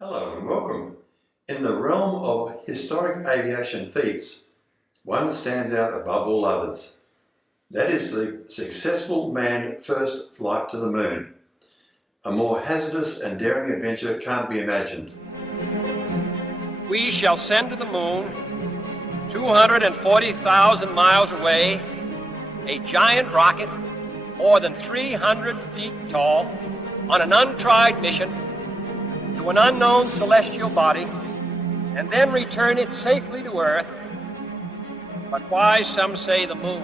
Hello and welcome. In the realm of historic aviation feats, one stands out above all others. That is the successful manned first flight to the moon. A more hazardous and daring adventure can't be imagined. We shall send to the moon, 240,000 miles away, a giant rocket more than 300 feet tall on an untried mission to an unknown celestial body, and then return it safely to Earth. But why, some say, the moon?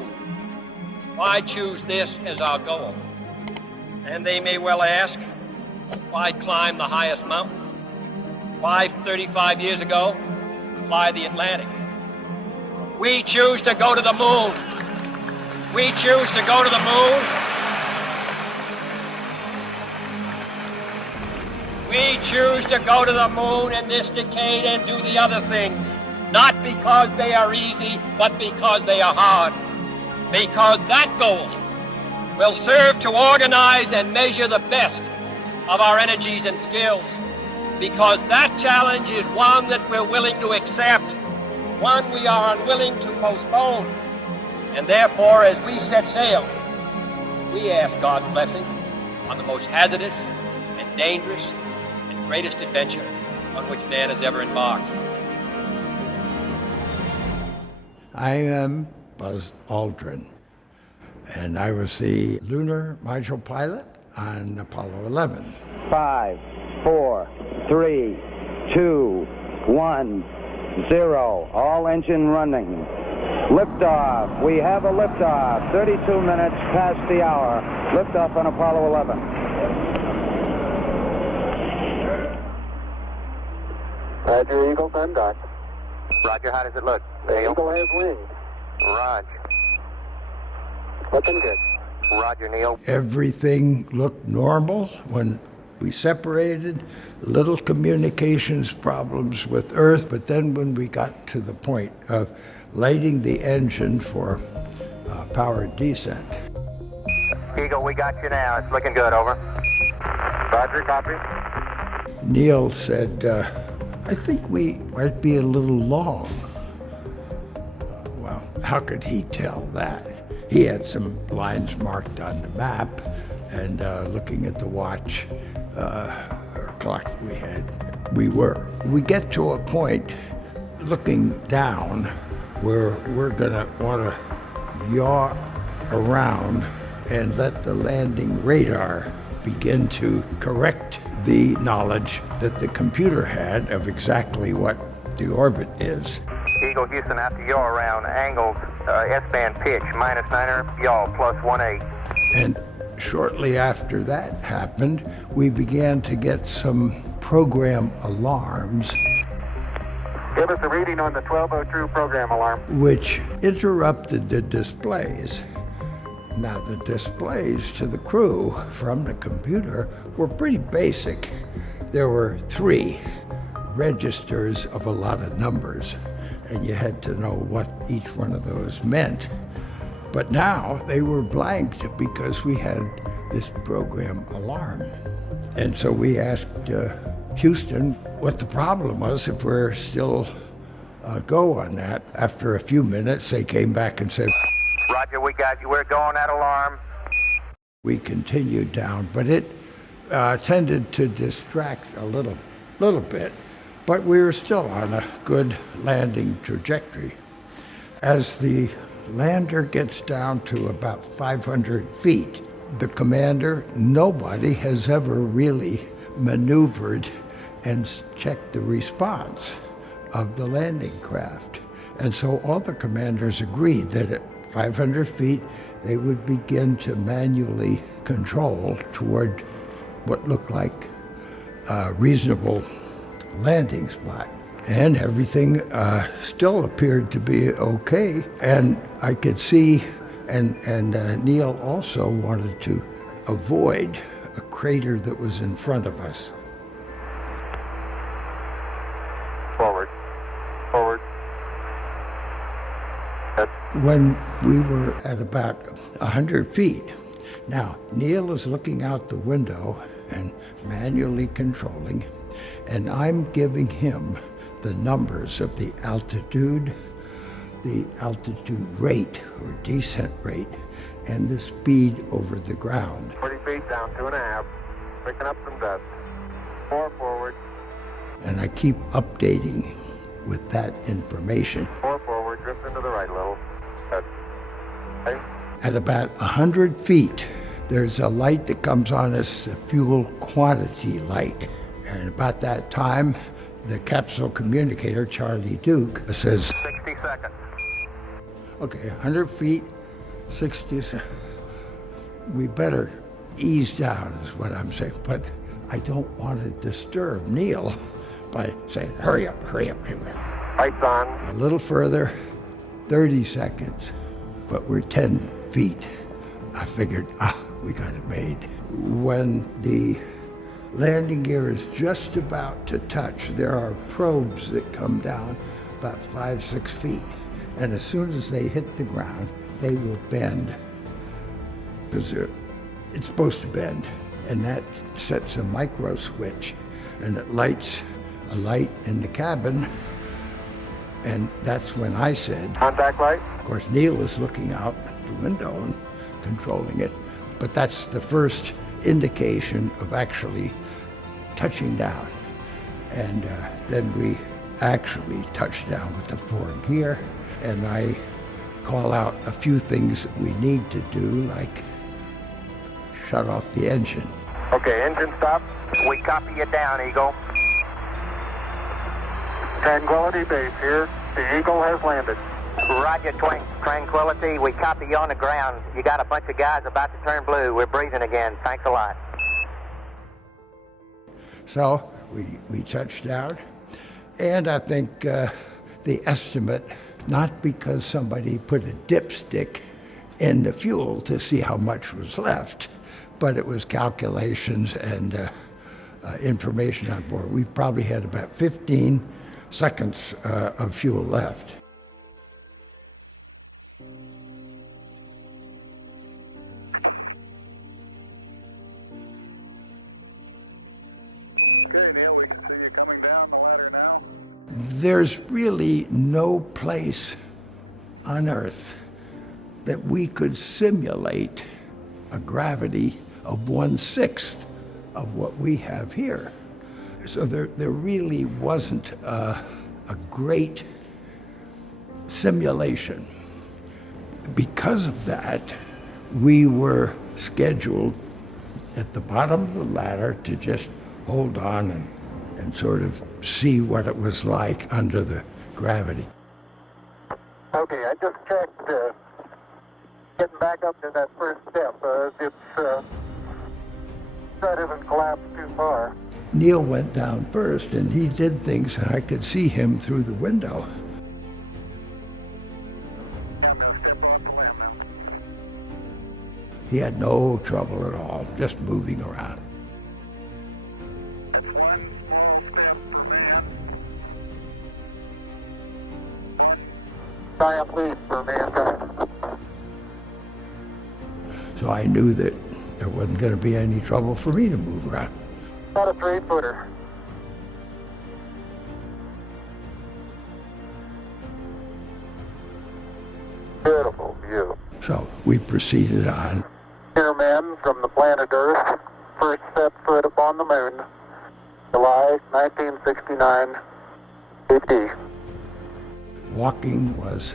Why choose this as our goal? And they may well ask, why climb the highest mountain? Why, 35 years ago, fly the Atlantic? We choose to go to the moon. We choose to go to the moon. We choose to go to the moon in this decade and do the other things, not because they are easy, but because they are hard. Because that goal will serve to organize and measure the best of our energies and skills. Because that challenge is one that we're willing to accept, one we are unwilling to postpone. And therefore, as we set sail, we ask God's blessing on the most hazardous and dangerous greatest adventure on which man has ever embarked. I am Buzz Aldrin, and I was the lunar module pilot on Apollo 11. 5, 4, 3, 2, 1, 0. All engine running. Liftoff. We have a liftoff. 32 minutes past the hour. Liftoff on Apollo 11. Roger, Eagle, contact. Roger, how does it look? The Eagle has wings. Roger. Looking good. Roger, Neil. Everything looked normal when we separated. Little communications problems with Earth, but then when we got to the point of lighting the engine for powered descent. Eagle, we got you now. It's looking good, over. Roger, copy. Neil said, I think we might be a little long. Well, how could he tell that? He had some lines marked on the map, and looking at the watch or clock we had, we were. We get to a point looking down where we're gonna wanna yaw around and let the landing radar begin to correct the knowledge that the computer had of exactly what the orbit is. Eagle Houston, after yaw around, angled S-band pitch, -9er, yaw, +18. And shortly after that happened, we began to get some program alarms, Give us a reading on the 1202 program alarm. which interrupted the displays. Now, the displays to the crew from the computer were pretty basic. There were 3 registers of a lot of numbers, and you had to know what each one of those meant. But now they were blanked because we had this program alarm. And so we asked Houston what the problem was if we're still go on that. After a few minutes, they came back and said, Roger, we got you. We're going at alarm. we continued down, but it tended to distract a little bit, but we were still on a good landing trajectory. As the lander gets down to about 500 feet, the commander, nobody has ever really maneuvered and checked the response of the landing craft. And so all the commanders agreed that at 500 feet, they would begin to manually control toward what looked like a reasonable landing spot. And everything still appeared to be okay. And I could see, and Neil also wanted to avoid a crater that was in front of us. Forward. Forward. When we were at about 100 feet, now Neil is looking out the window and manually controlling, And I'm giving him the numbers of the altitude rate or descent rate, and the speed over the ground. 40 feet down, 2.5. Picking up some dust. 4 forward. And I keep updating with that information. 4 forward, drift into the right a little. Good. Okay. At about 100 feet, there's a light that comes on as a fuel quantity light. And about that time, the capsule communicator, Charlie Duke, says, 60 seconds. okay, 100 feet, 60 seconds. We better ease down is what I'm saying. But I don't want to disturb Neil by saying, hurry up, hurry up, hurry up. Lights on. A little further, 30 seconds, but we're 10 feet. I figured, we got it made. When the landing gear is just about to touch, there are probes that come down about 5-6 feet. And as soon as they hit the ground, they will bend, because it's supposed to bend. And that sets a micro switch, and it lights a light in the cabin. And that's when I said, Contact light. of course, Neil is looking out the window and controlling it, but that's the first indication of actually touching down. And then we actually touch down with the 4 gear, and I call out a few things that we need to do, like shut off the engine. Okay, engine stop. We copy you down, Eagle. Tranquility base here. The Eagle has landed. Roger, Tranquility. We copy you on the ground. You got a bunch of guys about to turn blue. We're breathing again. Thanks a lot. So we touched down, and I think the estimate, not because somebody put a dipstick in the fuel to see how much was left, but it was calculations and information on board. We probably had about 15 seconds of fuel left. Okay, Neil, we can see you coming down the ladder now. There's really no place on Earth that we could simulate a gravity of 1/6 of what we have here. So there really wasn't a great simulation. Because of that, we were scheduled at the bottom of the ladder to just hold on and sort of see what it was like under the gravity. Okay, I just checked. Getting back up to that first step. That isn't collapsed too far. Neil went down first, and he did things, and I could see him through the window. I'm going to step off the land now. He had no trouble at all, just moving around. That's one small step for man. One giant leap for mankind. So I knew that there wasn't going to be any trouble for me to move around. About a 3-footer. Beautiful view. So we proceeded on. Here, men from the planet Earth. First set foot upon the moon. July 1969. AD. Walking was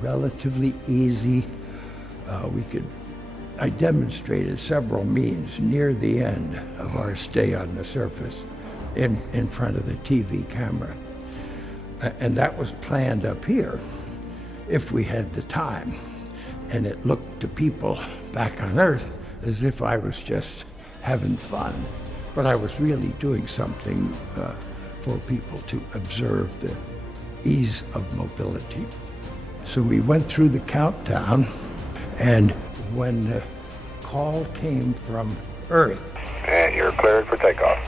relatively easy. I demonstrated several means near the end of our stay on the surface in front of the TV camera. And that was planned up here if we had the time. And it looked to people back on Earth as if I was just having fun. But I was really doing something for people to observe the ease of mobility. So we went through the countdown, and when the call came from Earth, And you're cleared for takeoff.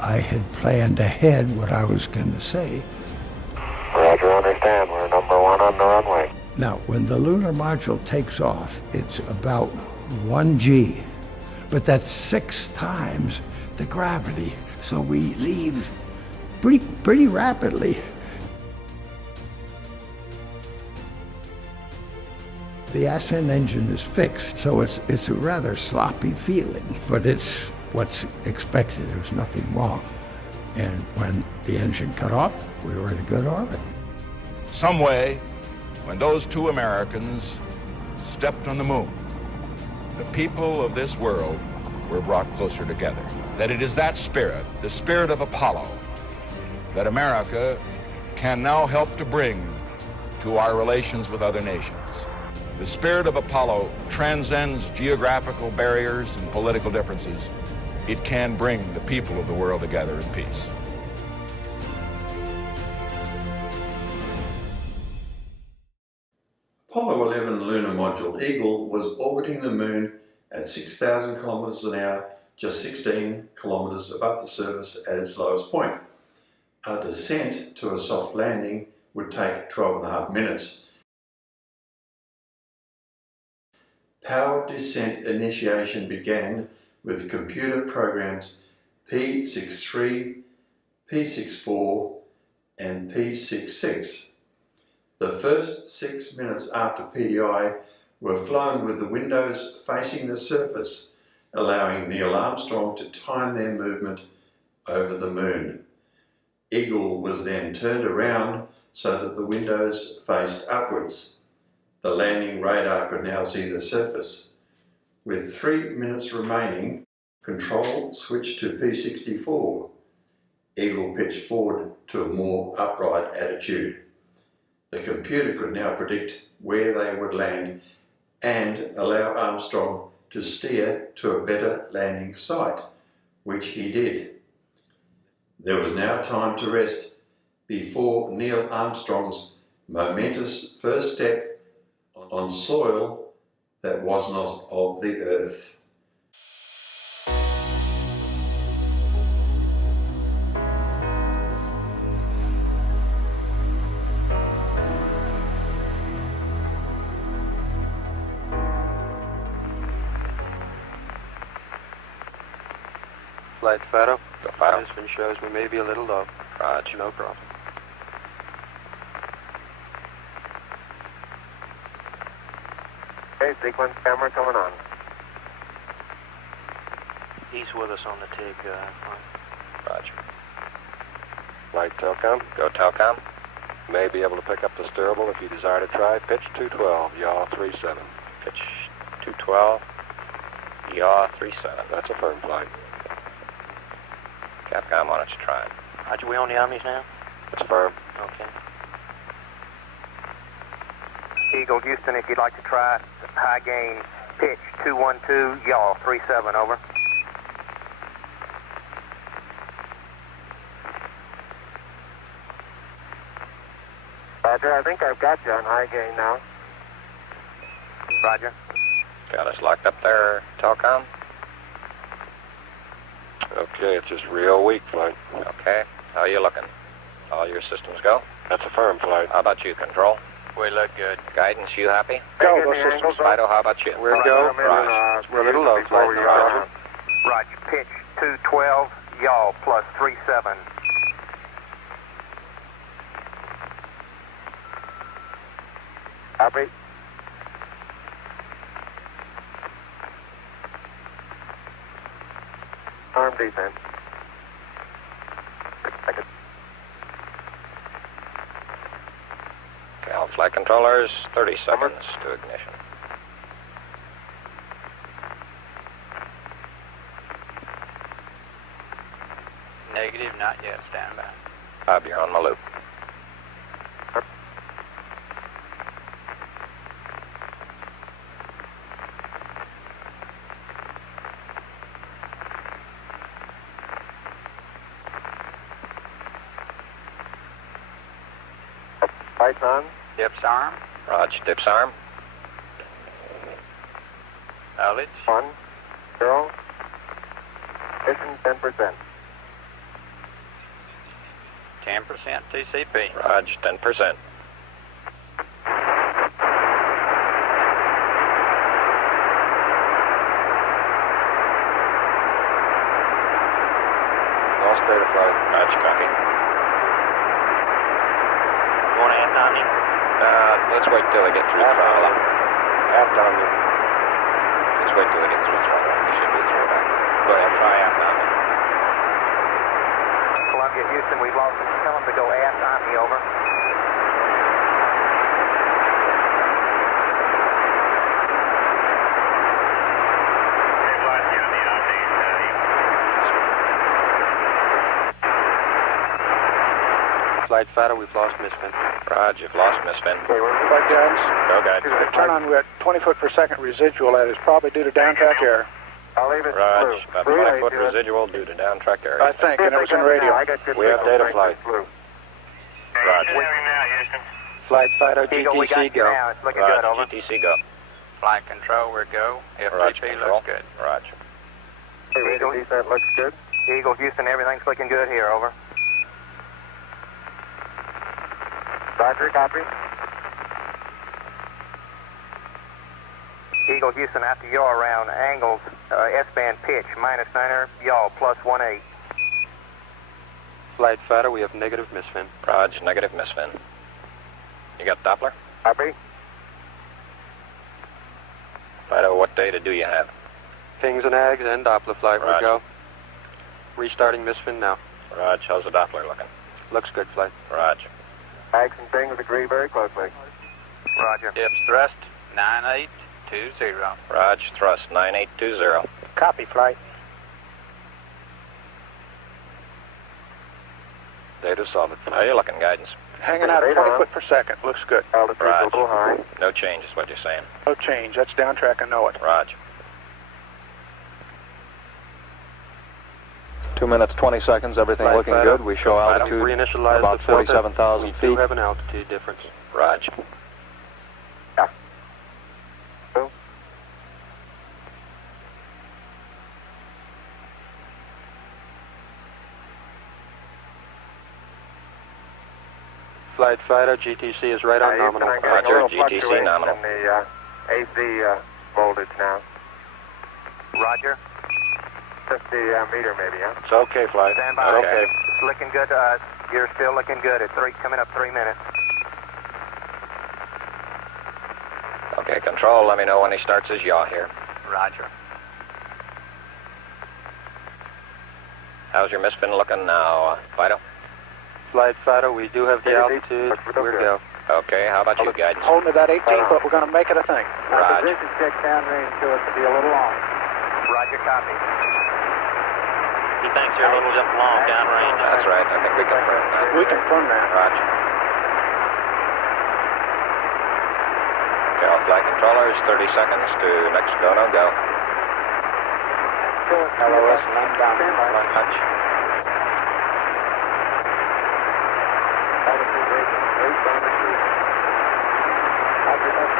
I had planned ahead what I was going to say. Roger, understand. We're number 1 on the runway. Now, when the lunar module takes off, it's about 1 G, but that's 6 times the gravity. So we leave pretty rapidly. The ascent engine is fixed, so it's a rather sloppy feeling, but it's what's expected. There's nothing wrong. And when the engine cut off, we were in a good orbit. Some way, when those two Americans stepped on the moon, the people of this world were brought closer together. That it is that spirit, the spirit of Apollo, that America can now help to bring to our relations with other nations. The spirit of Apollo transcends geographical barriers and political differences. It can bring the people of the world together in peace. Apollo 11 lunar module Eagle was orbiting the moon at 6,000 kilometers an hour, just 16 kilometers above the surface at its lowest point. A descent to a soft landing would take 12.5 minutes. Powered descent initiation began with computer programs P63, P64 and P66. The first 6 minutes after PDI were flown with the windows facing the surface, allowing Neil Armstrong to time their movement over the moon. Eagle was then turned around so that the windows faced upwards. The landing radar could now see the surface. With 3 minutes remaining, control switched to P64. Eagle pitched forward to a more upright attitude. The computer could now predict where they would land and allow Armstrong to steer to a better landing site, which he did. There was now time to rest before Neil Armstrong's momentous first step on soil that was not of the earth. Flight Fido. Management shows we may be a little low. Roger. No problem. Okay, sequence camera coming on. He's with us on the take. Roger. Flight Telcom. Go Telcom. May be able to pick up the steerable if you desire to try. Pitch 212, yaw 37. Pitch 212, yaw 37. That's a firm flight. Capcom, why don't you try it? Roger, we on the Omnis now? That's firm. Okay. Eagle, Houston, if you'd like to try high gain, pitch 212, yaw 37, over. Roger, I think I've got you on high gain now. Roger. Got us locked up there, Telcom? Okay, it's just real weak flight. Okay. How are you looking? All your systems go? That's a firm flight. How about you, Control? We look good. Guidance, you happy? Go, Go, the angles up. Fido, how about you? We're go. Right. We're a little low Before flight. we Roger. Roger, pitch 212, yaw plus 37. Copy. Arm defense. Cal flight controllers, 30 seconds to ignition. Negative, not yet. Stand by. Bob, you're on my loop. Lights on. Dips arm. Roger, dips arm. Knowledge. 1, 0. Mission 10%. 10% TCP. Roger, 10%. lost data flight. Roger, copy. Want to add Omni? Let's wait till they get through throttle. Aft Omni. Let's wait till they get through throttle. We should be through back. Go ahead, try aft Omni. Columbia, Houston, we've lost them. Tell them to go aft Omni, over. Flight Fighter, we've lost misfin. Roger, you've lost misfin. Okay, we're Flight guidance. Go, guidance. Turn on, we're at 20 foot per second residual. That is probably due to downtrack error. I'll leave it Roger, blue. about 5 foot residual due to down track area. I think, and it was in radio. We have data flight. Roger. Flight Fighter, Eagle, we got GTC, you go. now. It's looking Roger, good, over. GTC, go. Flight control, we're go. Roger, FTP control. looks good. Roger. Eagle, That looks good. Eagle, Houston, everything's looking good here, over. Roger, copy. Eagle, Houston, after yaw around angles, S-band pitch, -9er, yaw, +18. Flight Fighter, we have negative misfin. Roger, negative misfin. You got Doppler? Copy. Fido, what data do you have? Pings and Ags and Doppler flight, we Roger. go. Restarting misfin now. Roger, how's the Doppler looking? Looks good, flight. Roger. Ags and things agree very closely. Roger. Depth thrust, 9820. Roger, thrust 9820. Copy, flight. Data solid. How you looking, guidance? Hanging out at 20 foot per second. Looks good. Altitude's a Roger. little high. No change is what you're saying. No change. That's downtrack, I know it. Roger. 2 minutes, 20 seconds, everything Flight looking Fighter. good. We show Fighter. altitude Reinitialize about the filter. 47,000 We feet. do have an altitude difference. Roger. Flight Fighter, GTC is right on nominal. I'm getting a Roger, little GTC fluctuation nominal. in the AC voltage now. Roger. 50 meter maybe, huh? It's okay, flight. Stand by. Okay. It's looking good to us. You're still looking good. It's coming up 3 minutes. Okay, control, let me know when he starts his yaw here. Roger. How's your misfin looking now, Fido? Flight Fighter, we do have the Hey, altitude. looks real We're good. go. Okay, how about you, guidance? Holding at that 18 foot, we're going to make it a thing. Roger. Position check downrange to us to be a little long. Roger, copy. He thinks you're a little just long downrange. That's right, I think we confirmed that. We confirm that. Roger. Okay, all flight controllers, 30 seconds to next go, no go. LOS, land down. Touch. Altitude rating 8 on the cruise. Roger, that's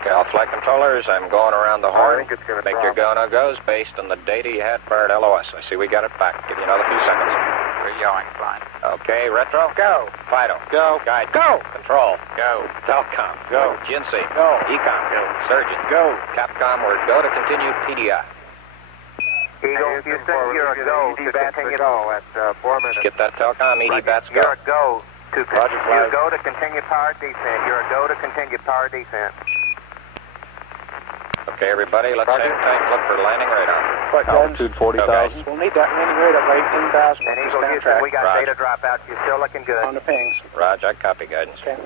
Okay, all flight controllers, I'm going around the I horn. think it's gonna Make drop. your go-no-goes based on the data you had prior to LOS. I see we got it back. Give you another few seconds. We're yawing, flying. Okay, retro. Go. Fido. Go. Guide. Go. Control. Go. Telcom. Go. GNC. Go. Ecom. Go. Surgeon. Go. Capcom, we're go to continue PDI. Eagle, Houston, you're a go to continue. go at 4 minutes. Skip that Telcom. ED bats go. You're a go to Roger, you're a flag. go to continue power descent. You're a go to continue power descent. Okay, everybody, let's hang tight. Look for landing radar. Flight guidance. Altitude 40,000. We'll need that landing rate of 18,000. And Just Eagle, Houston, downtrack we got Roger. data dropouts. You're still looking good. on the pings. Roger, I copy guidance. Okay.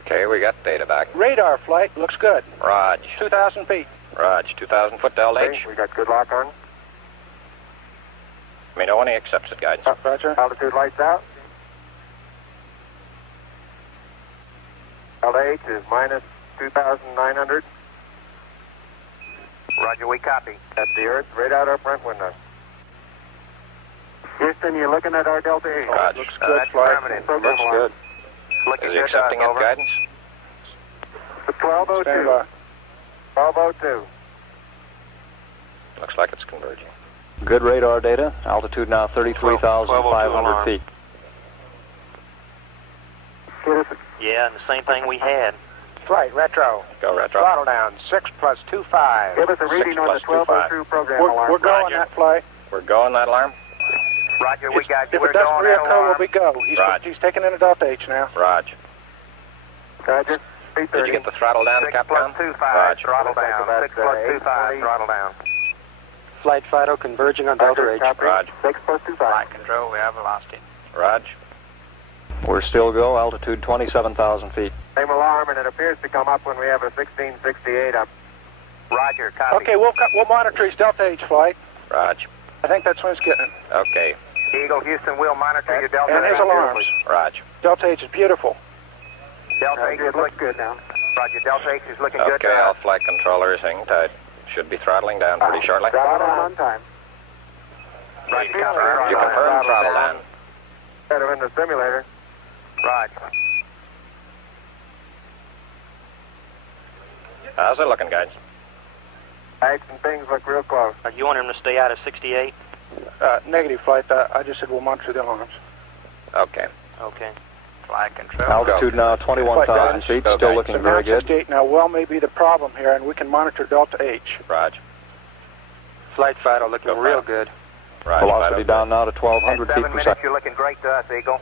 Okay, we got data back. Radar flight looks good. Raj. 2,000 feet. Raj, 2,000 foot to LH. Okay, we got good lock on. Let me know when he accepts it, guidance. Roger. Altitude lights out. LH is minus 2,900 Roger, we copy. at the Earth, right out our front window. Houston, you looking at our Delta 8? Roger. Looks good, flight. Program Looks alarm. good. Is he accepting it, guidance? 1202. Stand by. 1202. Looks like it's converging. Good radar data. Altitude now 33,500 feet. Yeah, and the same thing we had. Flight, retro. Go retro. Throttle down, 6 plus 25. Give us a reading on the 1202 program alarm. We're going that flight. We're going that alarm? Roger, we got you. If We're it doesn't going that reoccur, alarm. we go. He's taking in a Delta H now. Roger. Roger. Did you get the throttle down, 6 Capcom? plus 25, Roger. throttle down. About, 6 plus 25, 820. throttle down. Flight Fido converging on Delta H. Roger. 6 plus 25. Control, we have velocity. Roger. We're still go. Altitude 27,000 feet. Same alarm, and it appears to come up when we have a 1668 up. Roger, copy. Okay, we'll monitor his Delta H flight. Roger. I think that's when it's getting it. Okay. Eagle, Houston, we'll monitor your Delta And his H. alarms. Roger. Delta H is beautiful. Delta H is looks good now. Roger, Delta H is looking good. Okay, all flight controllers hang tight. Should be throttling down pretty shortly. Throttle on time. Roger, You copy. confirm throttle down. Better in the simulator. Roger. How's it looking, guys? Eggs and things look real close. You want him to stay out of 68? Negative flight. I just said we'll monitor the alarms. Okay. Okay. Flight control. Altitude now 21,000 feet. Go, Still guys. looking very good. 68 now well may be the problem here, and we can monitor Delta H. Roger. Flight Fido looking Go, real Fido. good. Roger. Velocity Fido. down now to In 1,200 feet 7 per minutes, second. you're looking great to us, Eagle.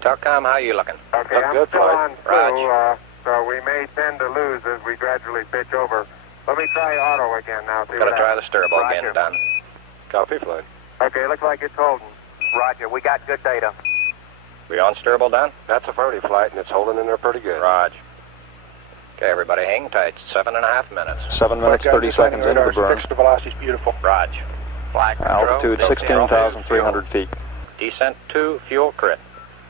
Telcom, how you looking? Okay, Look I'm good, still flight. on Roger. so we may tend to lose as we gradually pitch over. Let me try auto again now. See Gotta what try the happens. steerable Roger. again, Don. Copy, flight. Okay, looks like it's holding. Roger, we got good data. We on steerable, Don? That's a verti flight, and it's holding in there pretty good. Roger. Okay, everybody hang tight. 7.5 minutes. 7 minutes, 30 seconds into the burn. Fixed the velocity's beautiful. Roger. Flight control. Altitude Go, 16,300 feet. Descent to fuel crit.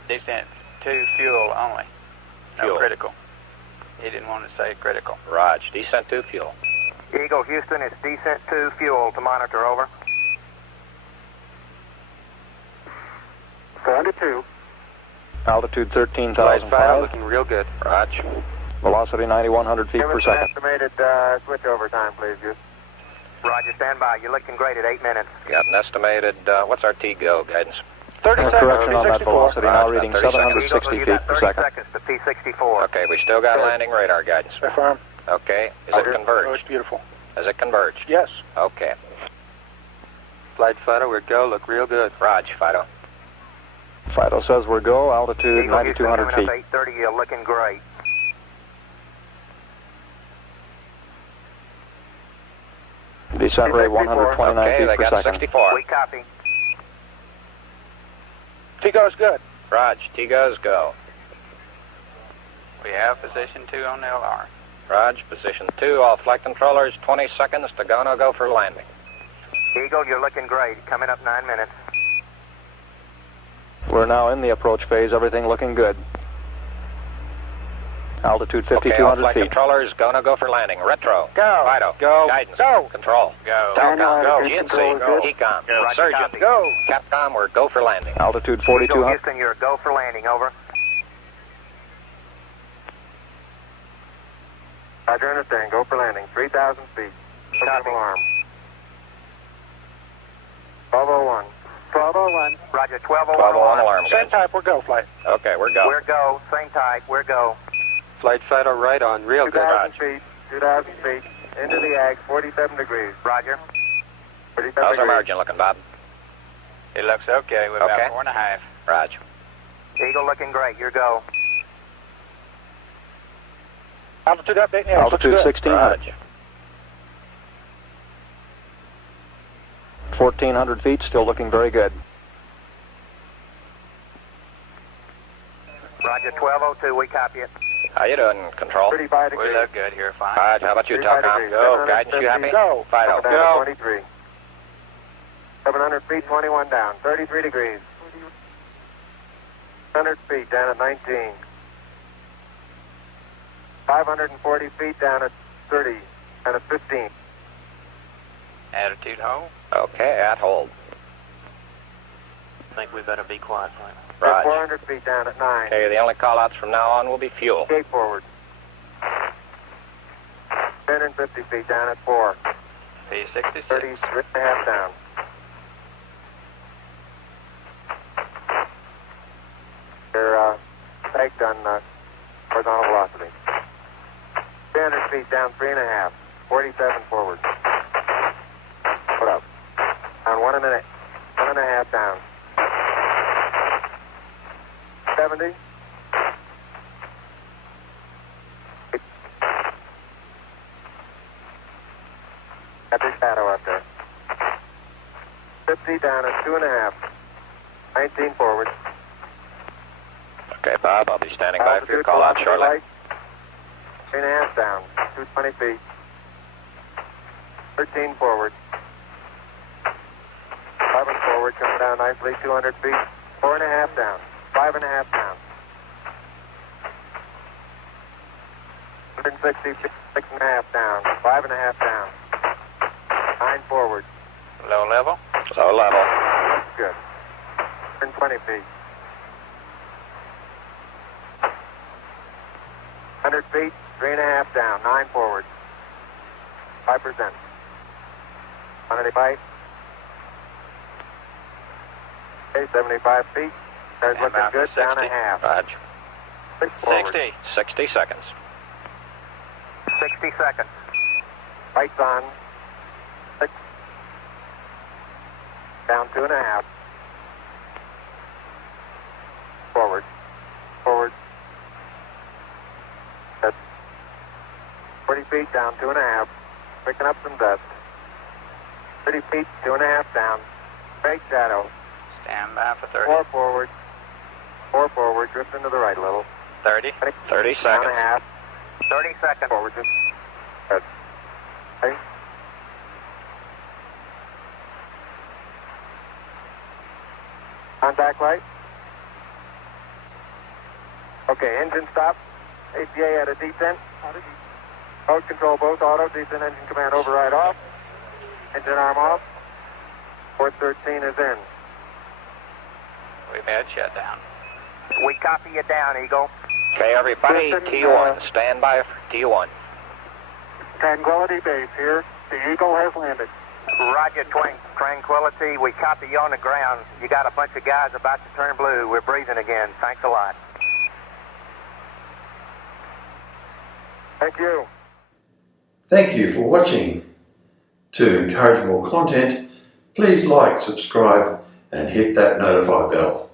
Descent to fuel only. No Fuel. critical. He didn't want to say critical. Roger. Descent to fuel. Eagle, Houston, it's descent to fuel to monitor, over. 402. Altitude Flight 13,005. looking real good. Roger. Velocity 9,100 feet Give per us an second. estimated switchover time, please, Houston. Roger, stand by. You're looking great at 8 minutes. Got an estimated, what's our T-go guidance? 30 seconds. Correction on that P64. velocity, now Roger, reading 30 seconds. 760 you feet got per 30 second. seconds to P64. Okay, we still got landing radar guidance. Affirm. Okay. Is Roger. it Oh, converged? it's beautiful. Is it converged? Yes. Okay. Flight Fido, we're go. Look real good. Roger, Fido. Fido says we're go. Altitude Eagle, Houston, 9,200 coming feet. up 8:30. You're looking great. Descent rate 129 Okay, feet they per got second. 64. We copy. T-go's good. Roger. T-goes go. We have position 2 on the LR. Roger. Position 2. All flight controllers. 20 seconds to go. No go for landing. Eagle, you're looking great. Coming up 9 minutes. We're now in the approach phase. Everything looking good. Altitude Okay, all 5,200 flight feet. controllers. Go no go for landing. Retro. Go. Fido. Go. Guidance. Go. Control. Go. Telcom. Go. GNC. Control is good. Ecom. Go. Roger, Surgeon. copy. Go. Capcom. We're go for landing. Altitude Eagle, 4,200. Houston, you're a go for landing, over. Roger, understand. Go for landing. 3,000 feet. Program alarm. 1201. 1201. Roger, 1201 12 on alarm. Same Guys. type, we're go flight. Okay, we're go. We're go. Same type. We're go. Flight Fido right on. Real 2,000 feet. 2,000 feet. Into the ag. 47 degrees. Roger. 47 How's our degrees. margin looking, Bob? It looks okay. We're Okay. about 4.5. Roger. Eagle looking great. You're go. Altitude update now. Altitude 1,600. Roger. 1,400 feet. Still looking very good. Roger, 1202. We copy it. How you doing, Control? 35 We degrees. look good here, fine. Roger. How about you, 35 Telcom? degrees. Go. Guidance, you happy? Go. Fido. Down to 23. 700 feet, 21 down. 33 degrees. 100 feet down at 19. 540 feet down at 30. Down at 15. Attitude hold. Okay, at hold. I think we better be quiet for him. Right. 400 feet down at 9. Okay, the only call-outs from now on will be fuel. Gate forward. 1050 feet down at 4. P66. 33.5 down. They're pegged on horizontal velocity. 300 feet down 3.5. 47 forward. Put up. Down 1.5 down. 70. Got the shadow up there. 50 down at 2.5. 19 forward. Okay, Bob, I'll be standing by for your call-out shortly. Light. 3.5 down. 220 feet. 13 forward. 11 forward, coming down nicely. 200 feet. 4.5 down. 5.5 down. 160 feet. 6.5 down. 5.5 down. 9 forward. Low level? Low level. That's good. 120 feet. 100 feet. 3.5 down. 9 forward. 5%. 180 bite. Okay, 75 feet. There's looking good. 60. Down a half. Roger. 6 forward. 60 seconds. 60 seconds. Lights on. 6. Down 2.5. Forward. Forward. That's 40 feet down 2.5. Picking up some dust. 30 feet, 2.5 down. Great shadow. Stand by for 30. 4 forward. 4 forward. Drift into the right a little. 30. 30 Down seconds. a half. 30 seconds. Forward. Just. Good. Okay. Contact light. Okay, engine stop. APA at a descent. Mode control both auto. Descent engine command override off. Engine arm off. Port 13 is in. We've had shutdown. We copy you down, Eagle. Okay, everybody, Listen, T1. Stand by for T1. Tranquility base here. The Eagle has landed. Roger, Tranquility. We copy you on the ground. You got a bunch of guys about to turn blue. We're breathing again. Thanks a lot. Thank you. Thank you for watching. To encourage more content, please like, subscribe and hit that notify bell.